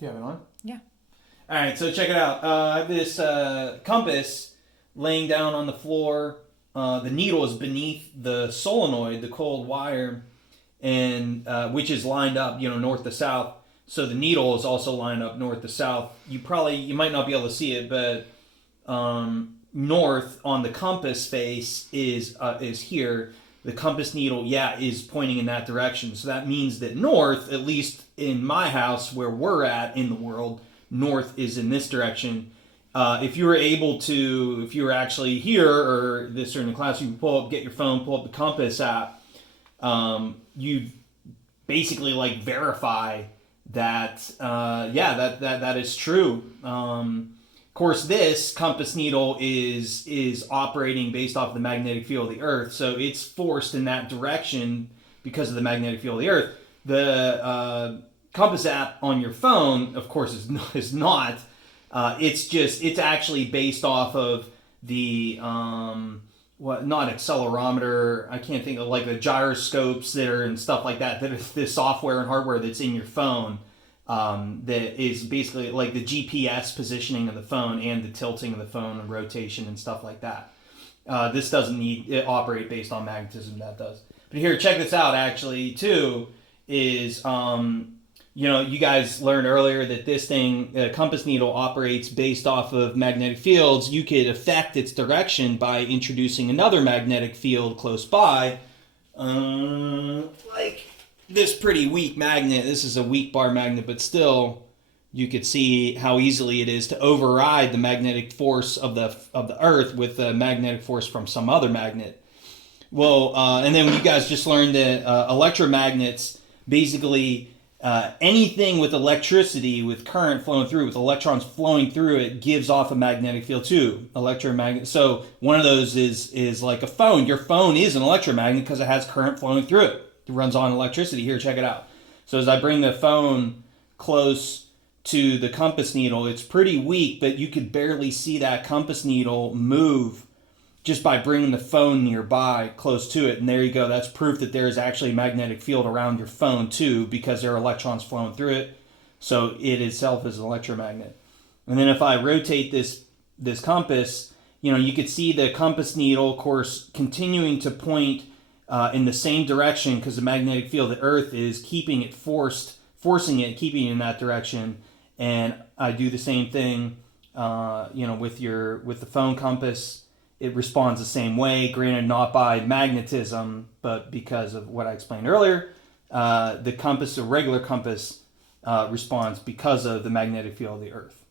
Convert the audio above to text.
You have it on? Yeah. All right, so check it out. I have this compass laying down on the floor. The needle is beneath the solenoid, the coiled wire, and which is lined up, north to south. So the needle is also lined up north to south. You might not be able to see it, but north on the compass face is here. The compass needle, is pointing in that direction. So that means that north, at least in my house where we're at in the world, north is in this direction. If you were actually here or this or in the class, you get your phone, pull up the compass app. You basically like verify that, that is true. Of course, this compass needle is operating based off the magnetic field of the Earth, so it's forced in that direction because of the magnetic field of the Earth. The compass app on your phone, of course, is not. It's actually based off of the not accelerometer. I can't think of like the gyroscopes that are and stuff like that. That is the software and hardware that's in your phone. That is basically like the GPS positioning of the phone and the tilting of the phone and rotation and stuff like that. This doesn't need it operate based on magnetism. That does. But here, check this out. Actually, too, is you guys learned earlier that this thing, compass needle, operates based off of magnetic fields. You could affect its direction by introducing another magnetic field close by, like this pretty weak magnet. This is a weak bar magnet, but still, you could see how easily it is to override the magnetic force of the Earth with the magnetic force from some other magnet. Well, and then you guys just learned that electromagnets, basically anything with electricity, with current flowing through, with electrons flowing through it, gives off a magnetic field too. Electromagnet. So one of those is like a phone. Your phone is an electromagnet because it has current flowing through it. It runs on electricity. Here, check it out. So as I bring the phone close to the compass needle, it's pretty weak, but you could barely see that compass needle move just by bringing the phone nearby close to it. And there you go. That's proof that there is actually a magnetic field around your phone too, because there are electrons flowing through it. So it itself is an electromagnet. And then if I rotate this compass, you could see the compass needle, of course, continuing to point in the same direction because the magnetic field of the Earth is keeping it forcing it, keeping it in that direction. And I do the same thing, with the phone compass. It responds the same way, granted not by magnetism, but because of what I explained earlier. The regular compass, responds because of the magnetic field of the Earth.